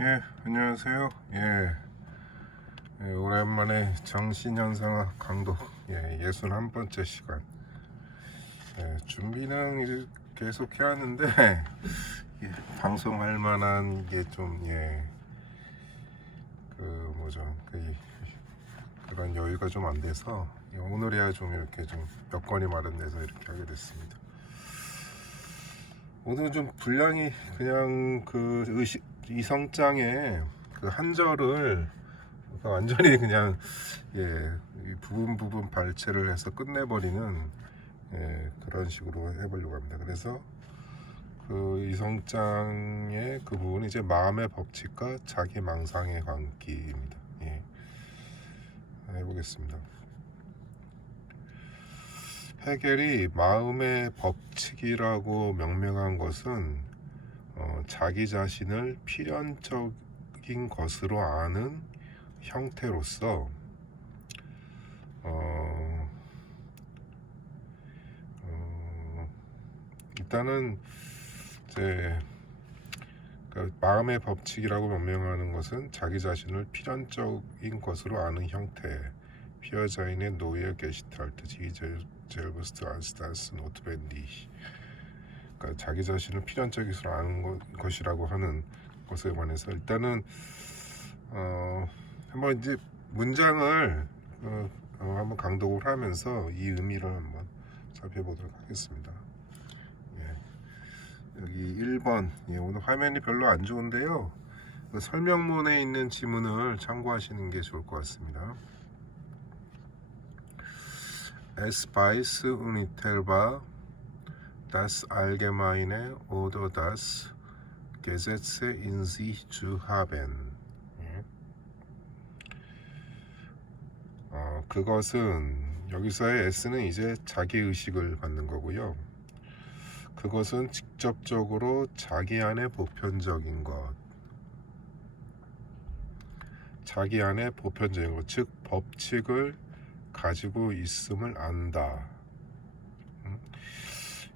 예, 안녕하세요. 오랜만에 정신현상학 강독 61번째 시간. 준비는 이제 계속 해왔는데 방송할 만한 게 좀 그런 여유가 좀 안 돼서 오늘이야 좀 이렇게 좀 여건이 마련돼서 이렇게 하게 됐습니다. 오늘은 좀 분량이 그냥 이성장의 그 한 절을 완전히 그냥 이 부분 발췌를 해서 끝내버리는 그런 식으로 해보려고 합니다. 그래서 그 이성장의 그 부분이 이제 마음의 법칙과 자기 망상의 관계입니다. 해보겠습니다. 헤겔이 마음의 법칙이라고 명명한 것은 자기 자신을 필연적인 것으로 아는 형태로서 일단은 이제 그 마음의 법칙이라고 명명하는 것은 자기 자신을 필연적인 것으로 아는 형태. 피어자인의 노예 게시탈트 지젤버스트 안스탄스 노트밴디. 그러니까 자기 자신을 필연적인 것으로 아는 것이라고 하는 것에 관해서 일단은 한번 이제 문장을 한번 강독을 하면서 이 의미를 한번 살펴보도록 하겠습니다. 여기 1번. 오늘 화면이 별로 안 좋은데요. 그 설명문에 있는 지문을 참고하시는 게 좋을 것 같습니다. Es weiß unmittelbar das allgemeine oder das Gesetze in sich zu haben. 그것은 여기서의 S는 이제 자기 의식을 받는 거고요. 그것은 직접적으로 자기 안에 보편적인 것, 자기 안에 보편적인 것, 즉 법칙을 가지고 있음을 안다.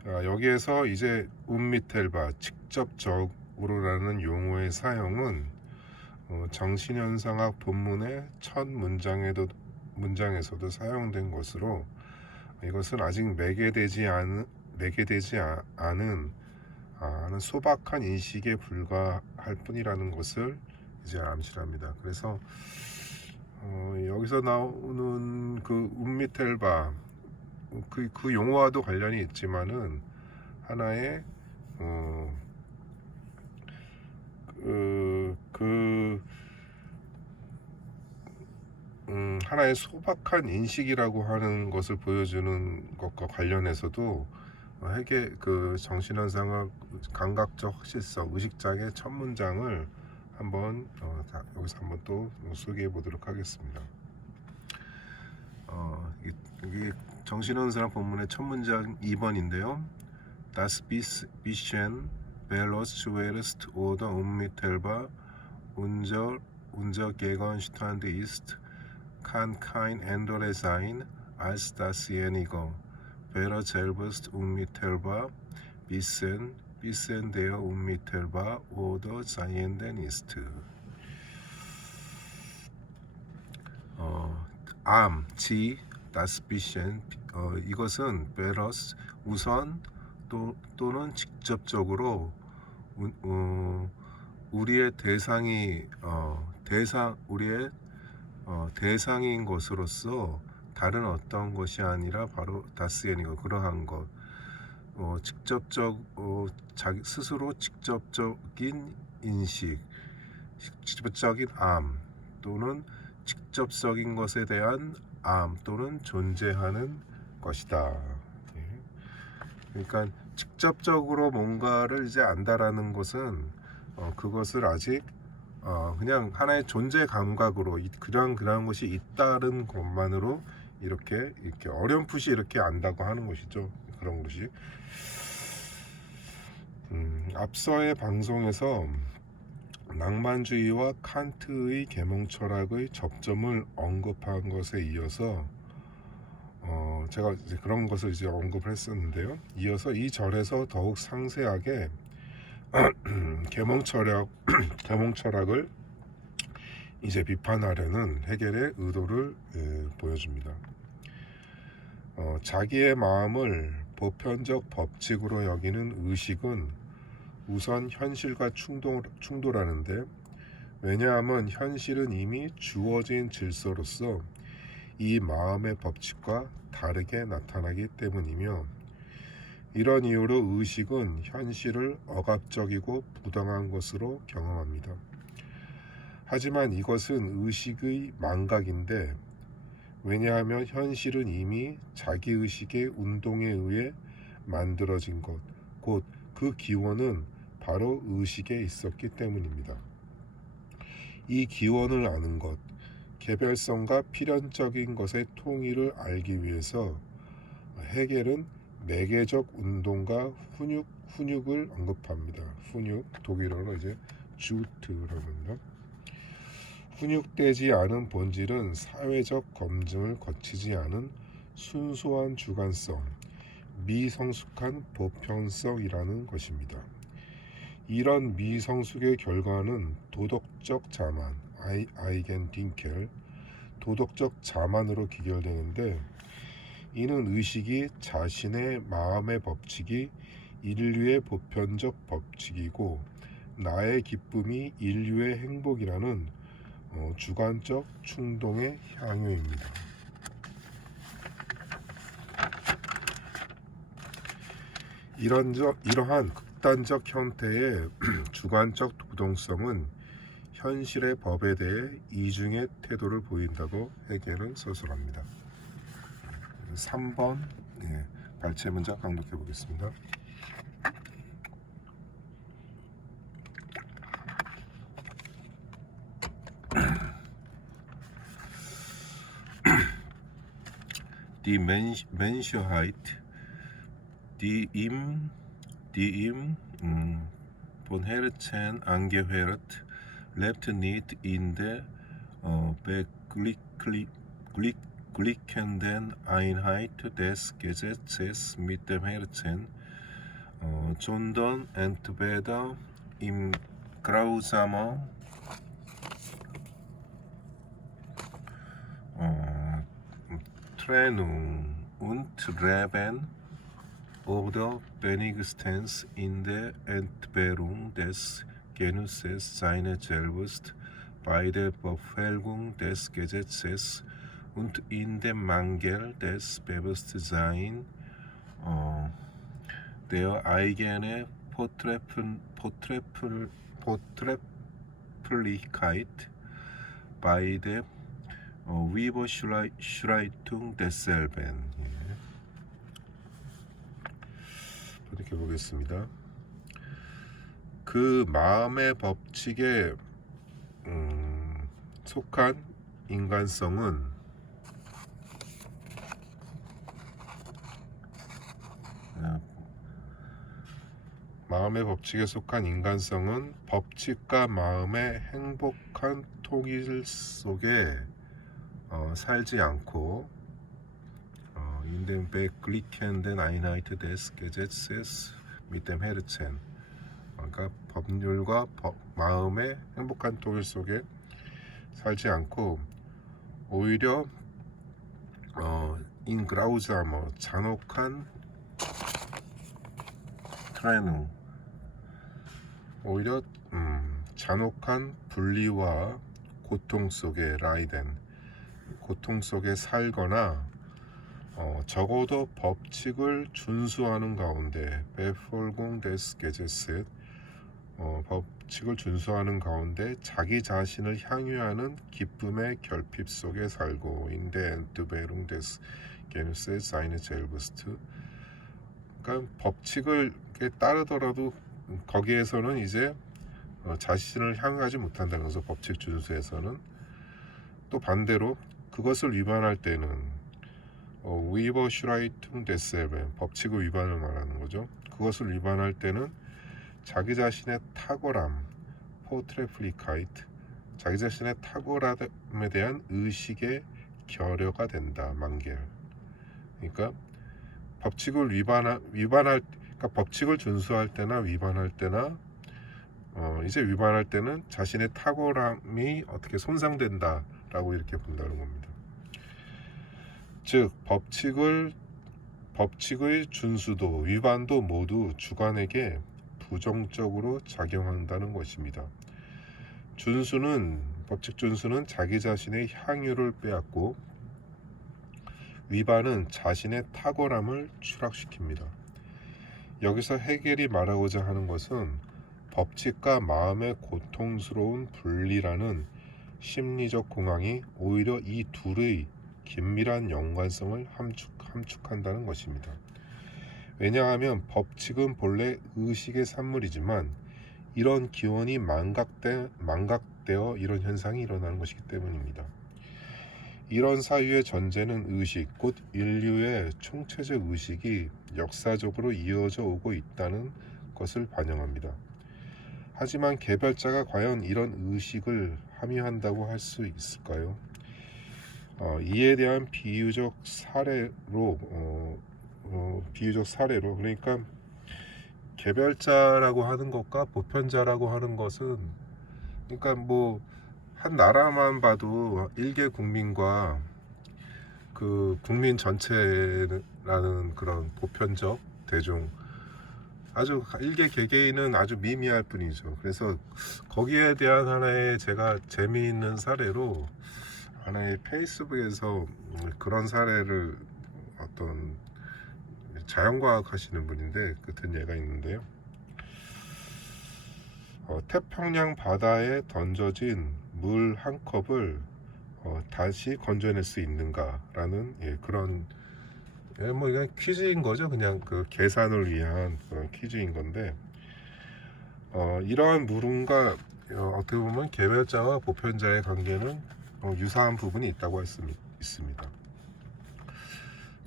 여기에서 이제 운미텔바 직접적으로라는 용어의 사용은 정신현상학 본문의 첫 문장에서도 사용된 것으로 이것은 아직 매개되지 않은 소박한 인식에 불과할 뿐이라는 것을 이제 암시합니다. 그래서 여기서 나오는 그 운미텔바 그 용어와도 관련이 있지만은 하나의 하나의 소박한 인식이라고 하는 것을 보여주는 것과 관련해서도 헤겔 그 정신현상학 감각적 확실성 의식장의 첫 문장을 한번 여기서 한번 또 소개해 보도록 하겠습니다. 여기 정신현상학 본문의 첫 문장 2번인데요. Das bisschen Velos zuerst oder unmittelbar unser Gegenstand ist, kann kein anderer sein als dasjenige, welcher selbst unmittelbar Wissen der unmittelbar oder Seienden ist. das bisschen 이것은 베러스 우선 또는 직접적으로 우리의 대상인 것으로서 다른 어떤 것이 아니라 바로 다스엔이고 그러한 것 자기 스스로 직접적인 인식, 직접적인 암 또는 직접적인 것에 대한 암 또는 존재하는 것이다. 그러니까 직접적으로 뭔가를 이제 안다라는 것은 그것을 아직 그냥 하나의 존재 감각으로 그런 것이 있다는 것만으로 이렇게 어렴풋이 이렇게 안다고 하는 것이죠. 그런 것이 앞서의 방송에서 낭만주의와 칸트의 계몽 철학의 접점을 언급한 것에 이어서 제가 이제 그런 것을 이제 언급을 했었는데요. 이어서 이 절에서 더욱 상세하게 계몽 철학을 이제 비판하려는 헤겔의 의도를 보여줍니다. 자기의 마음을 보편적 법칙으로 여기는 의식은 우선 현실과 충돌하는데, 왜냐하면 현실은 이미 주어진 질서로서 이 마음의 법칙과 다르게 나타나기 때문이며, 이런 이유로 의식은 현실을 억압적이고 부당한 것으로 경험합니다. 하지만 이것은 의식의 망각인데, 왜냐하면 현실은 이미 자기의식의 운동에 의해 만들어진 것, 곧 그 기원은 바로 의식에 있었기 때문입니다. 이 기원을 아는 것, 개별성과 필연적인 것의 통일을 알기 위해서 헤겔은 매개적 운동과 훈육을 언급합니다. 훈육, 독일어로 이제 주트라고 합니다. 훈육되지 않은 본질은 사회적 검증을 거치지 않은 순수한 주관성, 미성숙한 보편성이라는 것입니다. 이런 미성숙의 결과는 도덕적 자만, 아이겐딩켈, 도덕적 자만으로 귀결되는데, 이는 의식이 자신의 마음의 법칙이 인류의 보편적 법칙이고 나의 기쁨이 인류의 행복이라는 주관적 충동의 향유입니다. 이러한 극단적 형태의 주관적 도덕성은 현실의 법에 대해 이중의 태도를 보인다고 헤겔은 서술합니다. 3번 발췌 문장 강독해 보겠습니다. Die Menschheit, die ihm von Herzen angehört, lebt nicht in der beglückenden Einheit des Gesetzes mit dem Herzen, sondern entweder im grausamen Trennung und Leben oder wenigstens in der Entbehrung des Genusses seines Selbst bei der Befolgung des Gesetzes und in dem Mangel des Bewusstseins der eigenen Vortrefflichkeit bei der Überschreitung desselben. 이렇게 보겠습니다. 그 마음의 법칙에 속한 인간성은 법칙과 마음의 행복한 통일 속에 살지 않고 in den beglückenden Einheit des Gesetzes mit dem Herzen, 그러니까 법률과 마음의 행복한 통일 속에 살지 않고 오히려 in grausamer, 잔혹한 Trennung, 오히려 잔혹한 분리와 고통 속에 라이덴, 고통 속에 살거나 적어도 법칙을 준수하는 가운데 Befolgung des Gesetzes, 법칙을 준수하는 가운데 자기 자신을 향유하는 기쁨의 결핍 속에 살고 in der Entbehrung des Genusses seines Selbst, 그러니까 법칙을 따르더라도 거기에서는 이제 자신을 향유하지 못한다는 것을 법칙 준수에서는, 또 반대로 그것을 위반할 때는 Überschreitung desselben, 법칙의 위반을 말하는 거죠. 그것을 위반할 때는 자기 자신의 탁월함, Vortrefflichkeit, 자기 자신의 탁월함에 대한 의식의 결여가 된다. 망겔. 그러니까 법칙을 그러니까 법칙을 준수할 때나 위반할 때나 이제 위반할 때는 자신의 탁월함이 어떻게 손상된다라고 이렇게 본다는 겁니다. 즉 법칙의 준수도 위반도 모두 주관에게 부정적으로 작용한다는 것입니다. 법칙 준수는 자기 자신의 향유를 빼앗고 위반은 자신의 탁월함을 추락시킵니다. 여기서 해겔이 말하고자 하는 것은 법칙과 마음의 고통스러운 분리라는 심리적 공황이 오히려 이 둘의 긴밀한 연관성을 함축한다는 것입니다. 왜냐하면 법칙은 본래 의식의 산물이지만 이런 기원이 망각되어 이런 현상이 일어나는 것이기 때문입니다. 이런 사유의 전제는 의식, 곧 인류의 총체적 의식이 역사적으로 이어져 오고 있다는 것을 반영합니다. 하지만 개별자가 과연 이런 의식을 함유한다고 할 수 있을까요? 이에 대한 비유적 사례로 그러니까 개별자라고 하는 것과 보편자라고 하는 것은 그러니까 뭐 한 나라만 봐도 일개 국민과 그 국민 전체라는 그런 보편적 대중 아주 일개 개개인은 아주 미미할 뿐이죠. 그래서 거기에 대한 하나의 제가 재미있는 사례로 하나의 페이스북에서 그런 사례를 어떤 자연과학 하시는 분인데 든 예가 있는데요. 태평양 바다에 던져진 물 한 컵을 다시 건져낼 수 있는가라는 그런 뭐 이건 퀴즈인 거죠. 그냥 그 계산을 위한 그런 퀴즈인 건데 이러한 물음과 어떻게 보면 개별자와 보편자의 관계는 유사한 부분이 있다고 할 수 있습니다.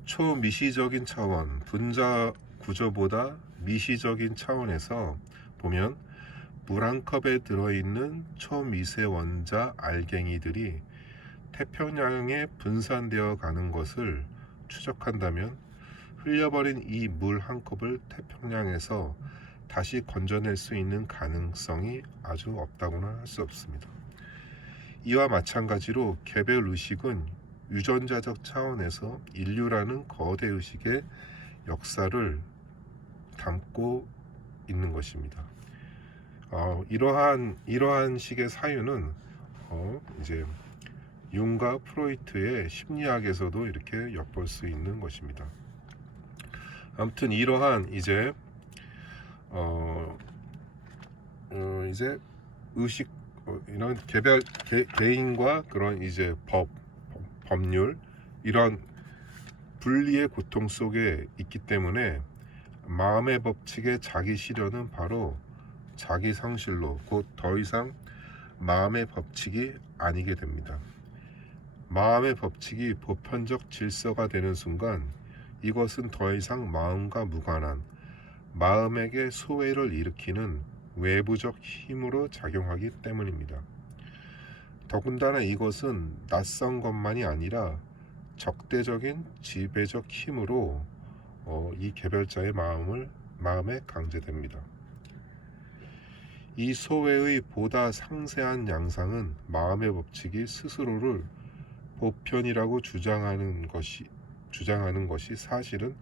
초미시적인 차원, 분자 구조보다 미시적인 차원에서 보면 물 한 컵에 들어있는 초미세원자 알갱이들이 태평양에 분산되어 가는 것을 추적한다면 흘려버린 이 물 한 컵을 태평양에서 다시 건져낼 수 있는 가능성이 아주 없다고는 할 수 없습니다. 이와 마찬가지로 개별 의식은 유전자적 차원에서 인류라는 거대 의식의 역사를 담고 있는 것입니다. 이러한 식의 사유는 이제 융과 프로이트의 심리학에서도 이렇게 엿볼 수 있는 것입니다. 아무튼 이러한 이제 이제 의식 이런 개인과 그런 이제 법률 이런 분리의 고통 속에 있기 때문에 마음의 법칙의 자기 실현은 바로 자기 상실로 곧 더 이상 마음의 법칙이 아니게 됩니다. 마음의 법칙이 보편적 질서가 되는 순간 이것은 더 이상 마음과 무관한 마음에게 소외를 일으키는 외부적 힘으로 작용하기 때문입니다. 더군다나 이것은 낯선 것만이 아니라 적대적인 지배적 힘으로 이 개별자의 마음에 강제됩니다. 이 소외의 보다 상세한 양상은 마음의 법칙이 스스로를 보편이라고 주장하는 것이 사실은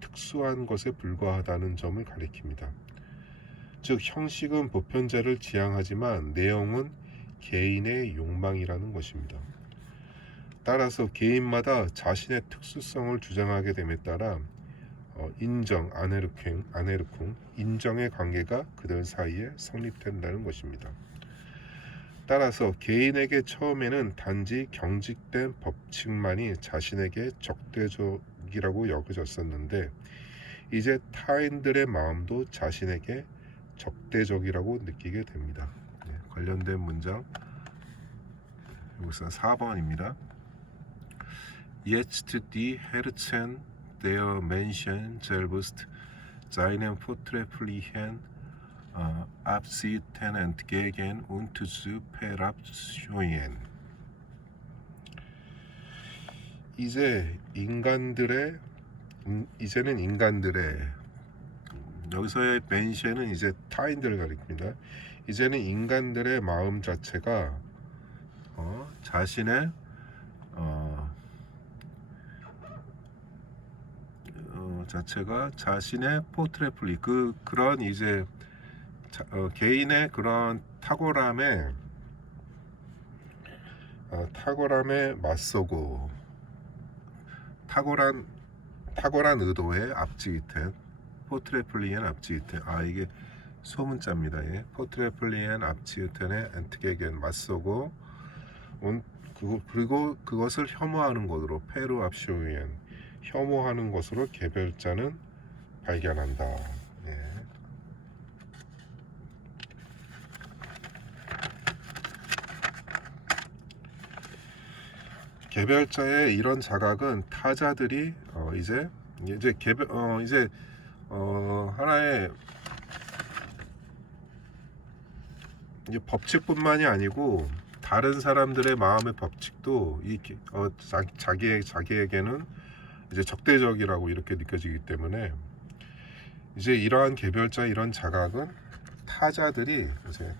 특수한 것에 불과하다는 점을 가리킵니다. 즉 형식은 보편자를 지향하지만 내용은 개인의 욕망이라는 것입니다. 따라서 개인마다 자신의 특수성을 주장하게 됨에 따라 아네르쿵 인정의 관계가 그들 사이에 성립된다는 것입니다. 따라서 개인에게 처음에는 단지 경직된 법칙만이 자신에게 적대적이라고 여겨졌었는데 이제 타인들의 마음도 자신에게 적대적이라고 느끼게 됩니다. 관련된 문장 여기서 4번입니다. Jetzt die Herzen der Menschen selbst seinen vortrefflichen Absichten entgegen und zu verabscheuen. 이제는 인간들의 여기서의 벤시에는 이제 타인들을 가리킵니다. 이제는 인간들의 마음 자체가 자신의 자신의 포트레플리 그런 이제 개인의 그런 탁월함에 맞서고 탁월한 의도에 앞지깃한 포트레플리엔 앞지깃한 이게 소문자입니다. 예. 포트레플리엔 앞지깃한의 엔트게겐 맞서고 그리고 그것을 혐오하는 것으로 페루 압쇼이엔 혐오하는 것으로 개별자는 발견한다. 예. 개별자의 이런 자각은 타자들이 이제 하나의 법칙뿐만이 아니고 다른 사람들의 마음의 법칙도 자기에게는 이제 적대적이라고 이렇게 느껴지기 때문에 이제 이러한 개별자 이런 자각은 타자들이 이제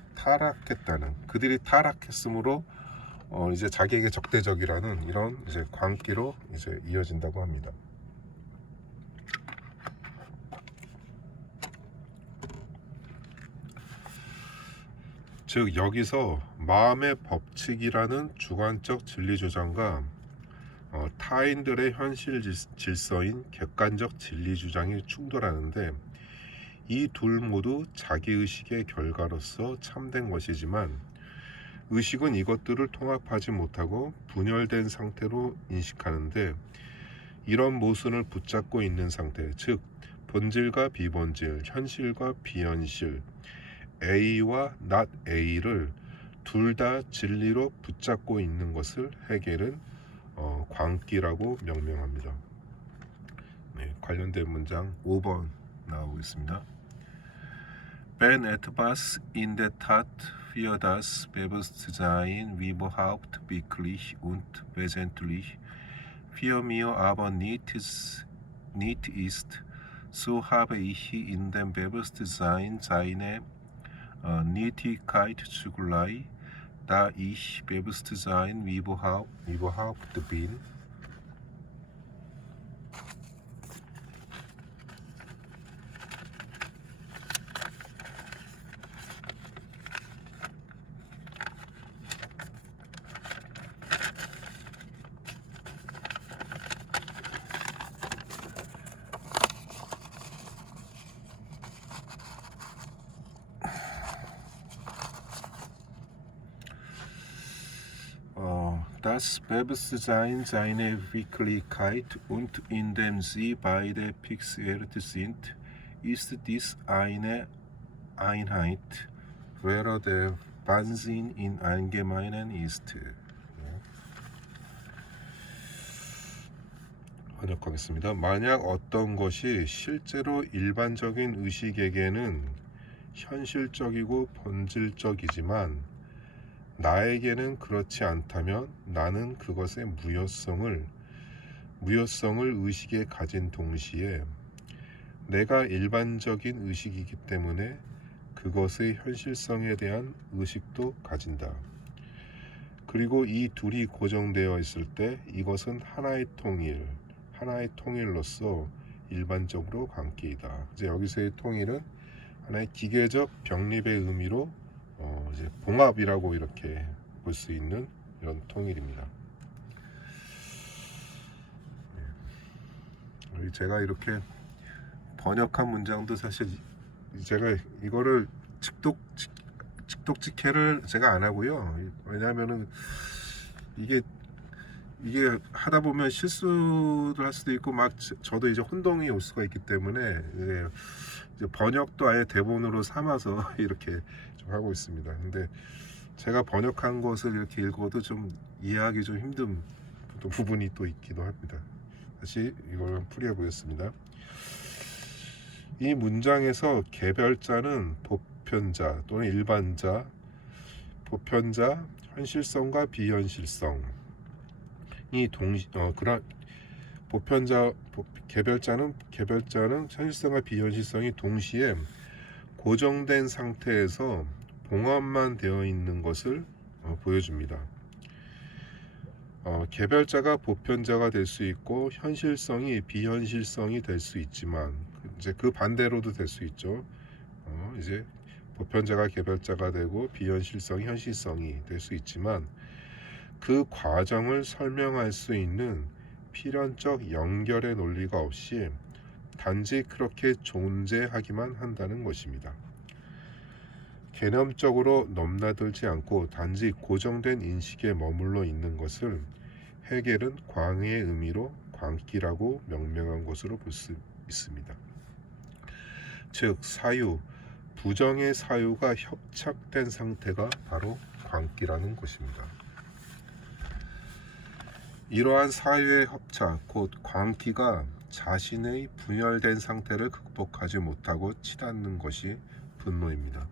그들이 타락했으므로 이제 자기에게 적대적이라는 이런 이제 광기로 이제 이어진다고 합니다. 즉 여기서 마음의 법칙이라는 주관적 진리 주장과 타인들의 현실 질서인 객관적 진리 주장이 충돌하는데 이 둘 모두 자기의식의 결과로서 참된 것이지만 의식은 이것들을 통합하지 못하고 분열된 상태로 인식하는데 이런 모순을 붙잡고 있는 상태, 즉 본질과 비본질, 현실과 비현실, A와 not A를 둘 다 진리로 붙잡고 있는 것을 헤겔은 광기라고 명명합니다. 네, 관련된 문장 5번 나오겠습니다. Ben etwas in der Tat für das Bewusstsein überhaupt wirklich und wesentlich, für mir aber nicht ist, so habe ich in dem Bewusstsein seine Nichtigkeit zugleich, da ich Bewusstsein überhaupt bin. Das Bewusstsein seine Wirklichkeit und indem sie beide fixiert sind, ist dies eine Einheit, während der Wahnsinn im Allgemeinen ist. 번역하겠습니다. 만약 어떤 것이 실제로 일반적인 의식에게는 현실적이고 본질적이지만 나에게는 그렇지 않다면 나는 그것의 무효성을 의식에 가진 동시에 내가 일반적인 의식이기 때문에 그것의 현실성에 대한 의식도 가진다. 그리고 이 둘이 고정되어 있을 때 이것은 하나의 통일로서 일반적으로 관계이다. 이제 여기서의 통일은 하나의 기계적 병립의 의미로 이제 봉합이라고 이렇게 볼 수 있는 이런 통일입니다. 제가 이렇게 번역한 문장도 사실 제가 이거를 직독직해를 제가 안 하고요. 왜냐하면은 이게 하다 보면 실수를 할 수도 있고 막 저도 이제 혼동이 올 수가 있기 때문에 이제 번역도 아예 대본으로 삼아서 이렇게 좀 하고 있습니다. 근데 제가 번역한 것을 이렇게 읽어도 좀 이해하기 좀 힘든 또 부분이 또 있기도 합니다. 다시 이걸 풀이해 보겠습니다. 이 문장에서 개별자는 보편자 또는 일반자, 보편자, 현실성과 비현실성 개별자는 현실성과 비현실성이 동시에 고정된 상태에서 봉합만 되어 있는 것을 보여줍니다. 개별자가 보편자가 될 수 있고 현실성이 비현실성이 될 수 있지만 이제 그 반대로도 될 수 있죠. 이제 보편자가 개별자가 되고 비현실성이 현실성이 될 수 있지만 그 과정을 설명할 수 있는 필연적 연결의 논리가 없이 단지 그렇게 존재하기만 한다는 것입니다. 개념적으로 넘나들지 않고 단지 고정된 인식에 머물러 있는 것을 헤겔은 광의 의미로 광기라고 명명한 것으로 볼 수 있습니다. 즉 사유, 부정의 사유가 협착된 상태가 바로 광기라는 것입니다. 이러한 사유의 협착, 곧 광기가 자신의 분열된 상태를 극복하지 못하고 치닫는 것이 분노입니다.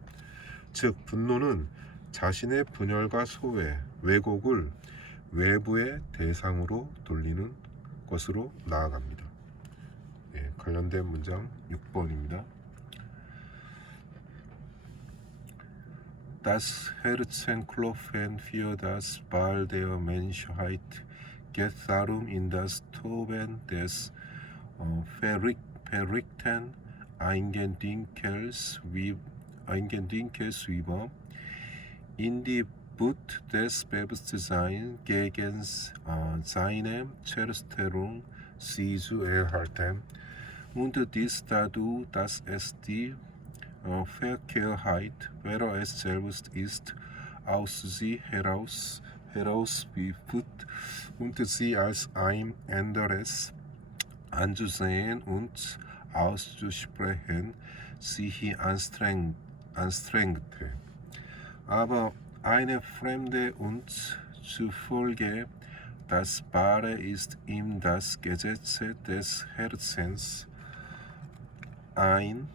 즉 분노는 자신의 분열과 소외, 왜곡을 외부의 대상으로 돌리는 것으로 나아갑니다. 관련된 문장 6번입니다. Das Herzenklopfen für das Ball der Menschheit geht darum in das Toben des verrückten Eigendenkers über in die Wut des Bewusstseins gegen seine Zerstörung sie zu erhalten und dies dadurch, dass es die Verkehrtheit, wer es selbst ist, aus sie herauswirft und sie als ein anderes anzusehen und auszusprechen sich anstrengte. Aber eine Fremde und zufolge das Wahre ist ihm das Gesetz des Herzens ein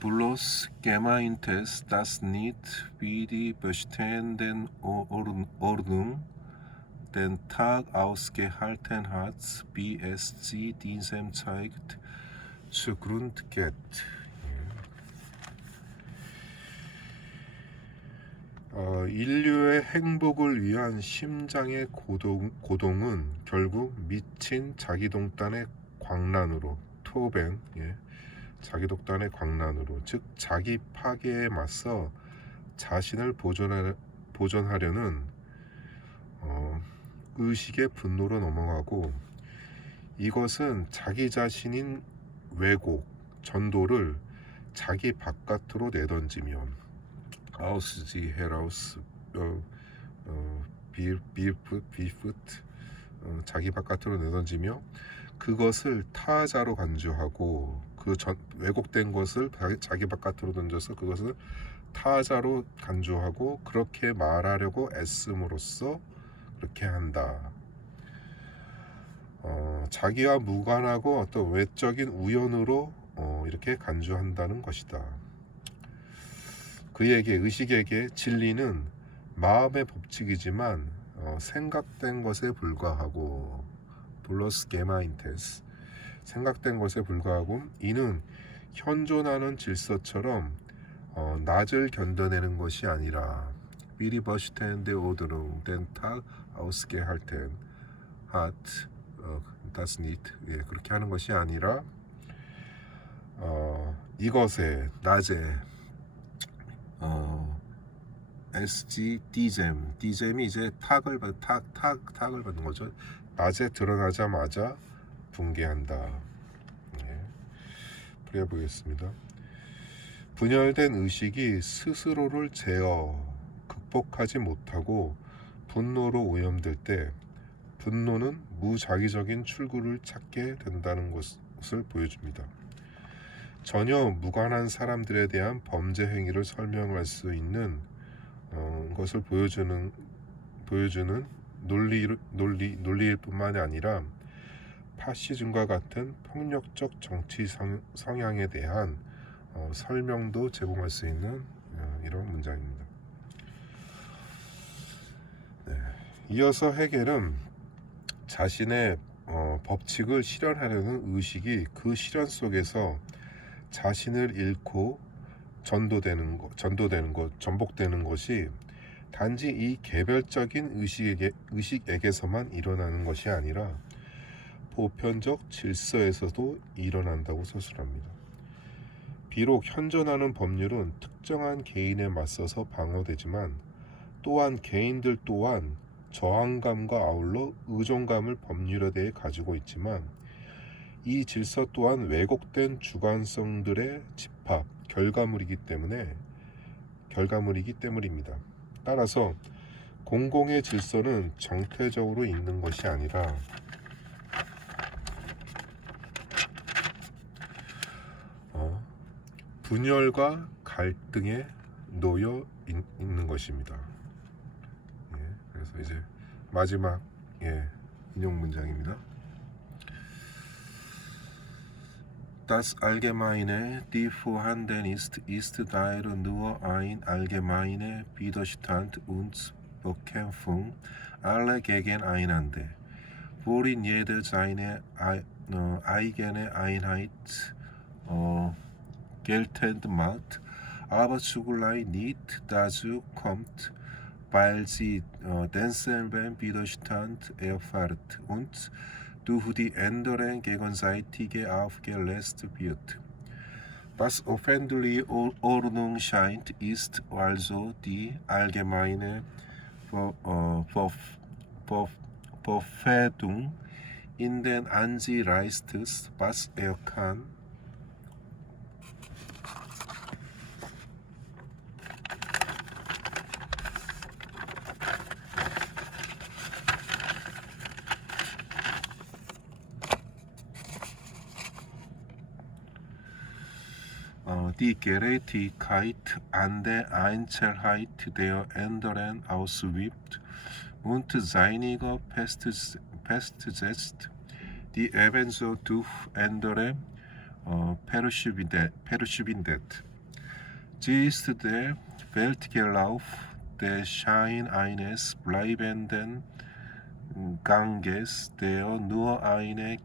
bloß gemeint ist, dass nicht wie die bestehenden Ordnung den Tag ausgehalten hat, wie es sie diesem zeigt, zugrund geht. 인류의 행복을 위한 심장의 고동은 결국 미친 자기독단의 광란으로 토벤, 자기독단의 광란으로, 즉 자기 파괴에 맞서 자신을 보존하려는 의식의 분노로 넘어가고, 이것은 자기 자신인 왜곡, 전도를 자기 바깥으로 내던지며 아우스지 헤라우스 비프트 자기 바깥으로 내던지며 그것을 타자로 간주하고, 왜곡된 것을 자기 바깥으로 던져서 그것을 타자로 간주하고 그렇게 말하려고 애씀으로써 그렇게 한다. 자기와 무관하고 어떤 외적인 우연으로 이렇게 간주한다는 것이다. 의식에게 진리는 마음의 법칙이지만 생각된 것에 불과하고, 블러스 게마인테스, 생각된 것에 불과하고, 이는 현존하는 질서처럼 낮을 견뎌내는 것이 아니라 비리버시텐데 오드롱 덴탁 아우스게 할텐 하트 다스니트, 그렇게 하는 것이 아니라 이것에 낮에 SG 디잼이 이제 탁을 받는 거죠. 낮에 드러나자마자 붕괴한다. 풀어보겠습니다. 분열된 의식이 스스로를 극복하지 못하고 분노로 오염될 때, 분노는 무작위적인 출구를 찾게 된다는 것을 보여줍니다. 전혀 무관한 사람들에 대한 범죄 행위를 설명할 수 있는 것을 보여주는 보여주는 논리일 뿐만이 아니라 파시즘과 같은 폭력적 정치 성향에 대한 설명도 제공할 수 있는 이런 문장입니다. 네. 이어서 헤겔은 자신의 법칙을 실현하려는 의식이 그 실현 속에서 자신을 잃고 전복되는 것이 단지 이 개별적인 의식에게서만 일어나는 것이 아니라 보편적 질서에서도 일어난다고 서술합니다. 비록 현존하는 법률은 특정한 개인에 맞서서 방어되지만 또한 개인들 또한 저항감과 아울러 의존감을 법률에 대해 가지고 있지만 이 질서 또한 왜곡된 주관성들의 집합, 결과물이기 때문입니다. 따라서 공공의 질서는 정태적으로 있는 것이 아니라 분열과 갈등에 놓여 있는 것입니다. 그래서 이제 마지막 인용 문장입니다. Das allgemeine, die vorhanden ist daher nur ein allgemeiner Widerstand und Bekämpfung aller gegeneinander, worin jeder seine eigene Einheit geltend macht, aber zugleich nicht dazu kommt, weil sie denselben Widerstand erfährt und durch die anderen gegenseitige aufgelöst wird. Was öffentliche Ordnung scheint, ist also die allgemeine Befähigung in den Ansireichtes, was er kann. Die Gerechtigkeit an der Einzelheit der anderen ausübt und seiniger festsetzt, die ebenso durch andere verschwindet. Sie ist der Weltgelauf, der Schein eines bleibenden Ganges, der nur eine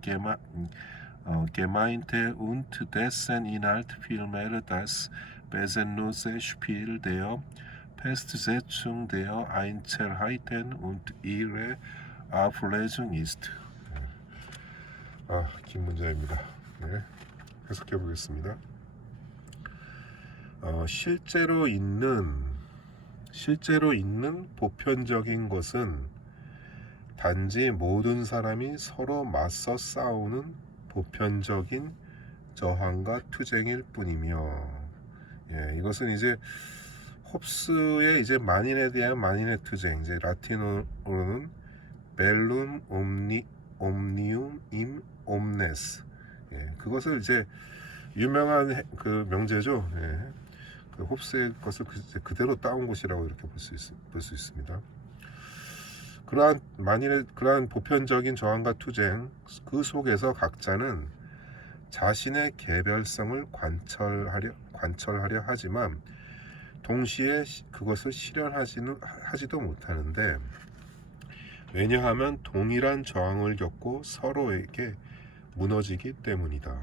Gemeinde und dessen Inhalt vielmehr das besinnnlose Spiel der Festsetzung der Einzelheiten und ihre Auflösung ist. 긴 문장입니다. 네, 해석해 보겠습니다. 실제로 있는 보편적인 것은 단지 모든 사람이 서로 맞서 싸우는 보편적인 저항과 투쟁일 뿐이며, 이것은 이제 홉스의 이제 만인에 대한 만인의 투쟁, 이제 라틴어로는 벨룸 옴니움 임 옴네스, 그것을 이제 유명한 그 명제죠. 그 홉스의 것을 그대로 따온 것이라고 이렇게 볼 수 있습니다. 그러한 보편적인 저항과 투쟁 그 속에서 각자는 자신의 개별성을 관철하려 하지만 동시에 그것을 실현하지도 못하는데, 왜냐하면 동일한 저항을 겪고 서로에게 무너지기 때문이다.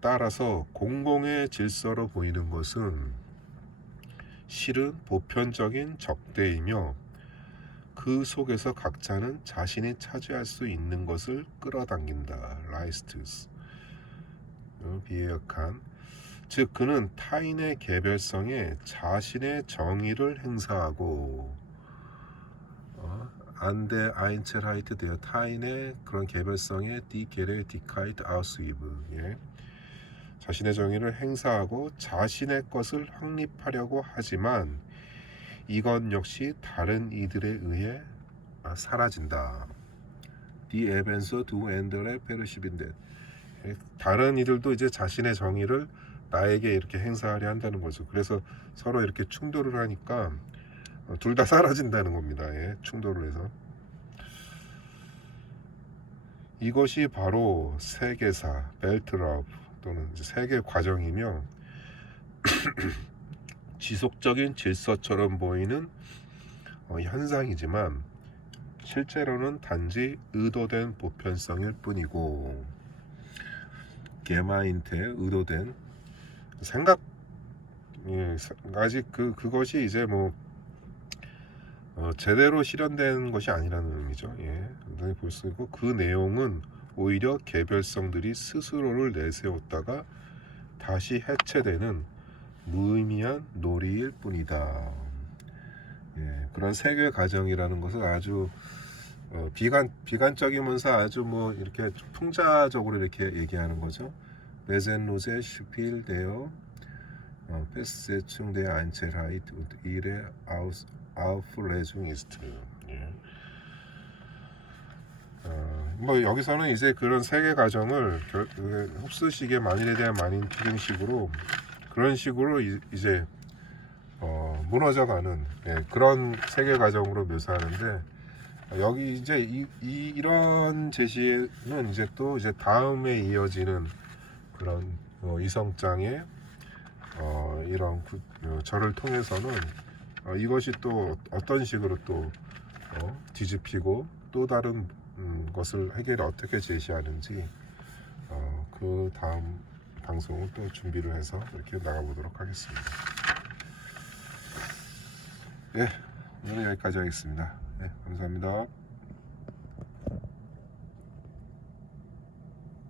따라서 공공의 질서로 보이는 것은 실은 보편적인 적대이며 그 속에서 각자는 자신이 차지할 수 있는 것을 끌어당긴다. 라이스트스 비해역한, 즉 그는 타인의 개별성에 자신의 정의를 행사하고 안데 아인첼하이트 되어 타인의 그런 개별성에 디 게레티카이트 아우스위브, 자신의 정의를 행사하고 자신의 것을 확립하려고 하지만 이건 역시 다른 이들에 의해 사라진다. Die ebenso du andere verschwindet. 다른 이들도 이제 자신의 정의를 나에게 이렇게 행사하려 한다는 거죠. 그래서 서로 이렇게 충돌을 하니까 둘 다 사라진다는 겁니다. 예, 충돌을 해서. 이것이 바로 세계사 벨트라프 또는 이제 세계 과정이며 지속적인 질서처럼 보이는 현상이지만 실제로는 단지 의도된 보편성일 뿐이고 게마인트의 의도된 생각 아직 그것이 이제 뭐 제대로 실현된 것이 아니라는 의미죠. 예, 볼 수 있고 그 내용은 오히려 개별성들이 스스로를 내세웠다가 다시 해체되는 무의미한 놀이일 뿐이다. 예, 그런 세계 과정이라는 것은 아주 비관적이면서 아주 뭐 이렇게 풍자적으로 이렇게 얘기하는 거죠. Wesenlose Spiel der Festsetzung der Einzelheit und ihre Auflösung ist. 예. 뭐 여기서는 이제 그런 세계 과정을 흡수식의 만일에 대한 만인 필름식으로 그런 식으로 이제 무너져가는 그런 세계 과정으로 묘사하는데 여기 이제 이런 제시는 이제 또 이제 다음에 이어지는 그런 이성장의 이런 절을 통해서는 이것이 또 어떤 식으로 또 뒤집히고 또 다른 것을 해결을 어떻게 제시하는지 그 다음 방송을 또 준비를 해서 이렇게 나가보도록 하겠습니다. 예, 오늘 여기까지 하겠습니다. 네, 감사합니다.